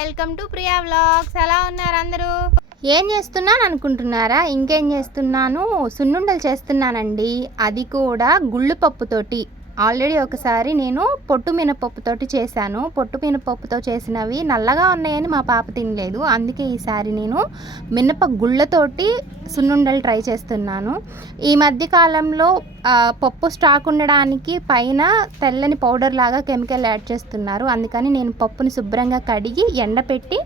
Welcome to Priya vlogs. ఎలా ఉన్నారు అందరూ? ఏం చేస్తున్నాను అనుకుంటున్నారా? ఇంకేం చేస్తున్నాను? సున్నుండలు చేస్తున్నానండి. అది కూడా గుళ్ళు పప్పుతోటి ఆల్రెడీ ఒకసారి నేను పొట్టు మినపప్పుతోటి చేశాను. పొట్టు మినపప్పుతో చేసినవి నల్లగా ఉన్నాయని మా పాప తినలేదు. అందుకే ఈసారి నేను మినప గుళ్ళతోటి సున్నుండలు ట్రై చేస్తున్నాను. ఈ మధ్య కాలంలో పప్పు స్టాక్ ఉండడానికి పైన తెల్లని పౌడర్ లాగా కెమికల్ యాడ్ చేస్తున్నారు. అందుకని నేను పప్పుని శుభ్రంగా కడిగి ఎండపెట్టి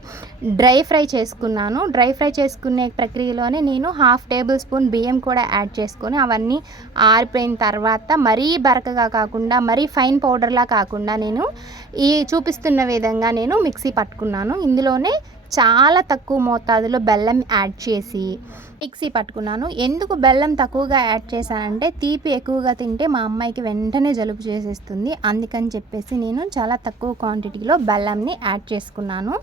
డ్రై ఫ్రై చేసుకున్నాను. డ్రై ఫ్రై చేసుకునే ప్రక్రియలోనే నేను హాఫ్ టేబుల్ స్పూన్ బియ్యం కూడా యాడ్ చేసుకొని అవన్నీ ఆరిపోయిన తర్వాత మరీ బరకగా కాకుండా మరీ ఫైన్ పౌడర్లా కాకుండా నేను ఈ చూపిస్తున్న విధంగా నేను మిక్సీ పట్టుకున్నాను. ఇందులోనే చాలా తక్కువ మోతాదులో బెల్లం యాడ్ చేసి మిక్సీ పట్టుకున్నాను. ఎందుకు బెల్లం తక్కువగా యాడ్ చేశానంటే తీపి ఎక్కువగా తింటే మా అమ్మాయికి వెంటనే జలుబు చేసేస్తుంది. అందుకని చెప్పేసి నేను చాలా తక్కువ క్వాంటిటీలో బెల్లంని యాడ్ చేసుకున్నాను.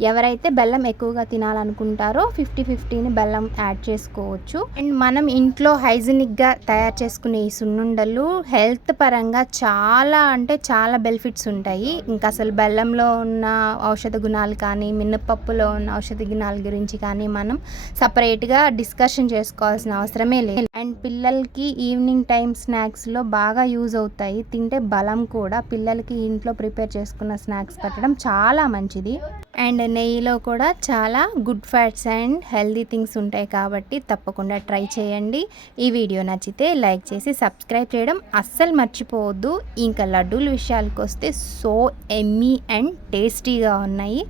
ఎవరైతే బెల్లం ఎక్కువగా తినాలనుకుంటారో ఫిఫ్టీ ఫిఫ్టీని బెల్లం యాడ్ చేసుకోవచ్చు. అండ్ మనం ఇంట్లో హైజీనిక్గా తయారు చేసుకునే ఈ సున్నుండలు హెల్త్ పరంగా చాలా అంటే చాలా బెనిఫిట్స్ ఉంటాయి. ఇంకా అసలు బెల్లంలో ఉన్న ఔషధ గుణాలు కానీ మినపప్పులో ఉన్న ఔషధ గుణాల గురించి కానీ మనం సపరేట్గా డిస్కషన్ చేసుకోవాల్సిన అవసరమే లేదు. అండ్ పిల్లలకి ఈవినింగ్ టైం స్నాక్స్లో బాగా యూజ్ అవుతాయి. తింటే బలం కూడా. పిల్లలకి ఇంట్లో ప్రిపేర్ చేసుకున్న స్నాక్స్ పెట్టడం చాలా మంచిది. అండ్ నెయ్యిలో కూడా చాలా good fats and healthy things ఉంటాయి కాబట్టి తప్పకుండా ట్రై చేయండి. ఈ వీడియో నచ్చితే లైక్ చేసి సబ్స్క్రైబ్ చేయడం అస్సలు మర్చిపోవద్దు. ఇంకా లడ్డూల విషయాలకు వస్తే సో ఎమ్మీ అండ్ టేస్టీగా ఉన్నాయి.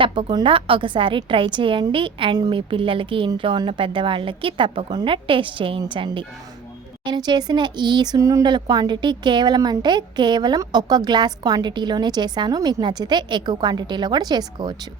తప్పకుండా ఒకసారి ట్రై చేయండి అండ్ మీ పిల్లలకి ఇంట్లో ఉన్న పెద్దవాళ్ళకి తప్పకుండా టేస్ట్ చేయించండి. నేను చేసిన ఈ సున్నుండల క్వాంటిటీ కేవలం అంటే కేవలం ఒక గ్లాస్ క్వాంటిటీలోనే చేశాను. మీకు నచ్చితే ఎక్కువ క్వాంటిటీలో కూడా చేసుకోవచ్చు.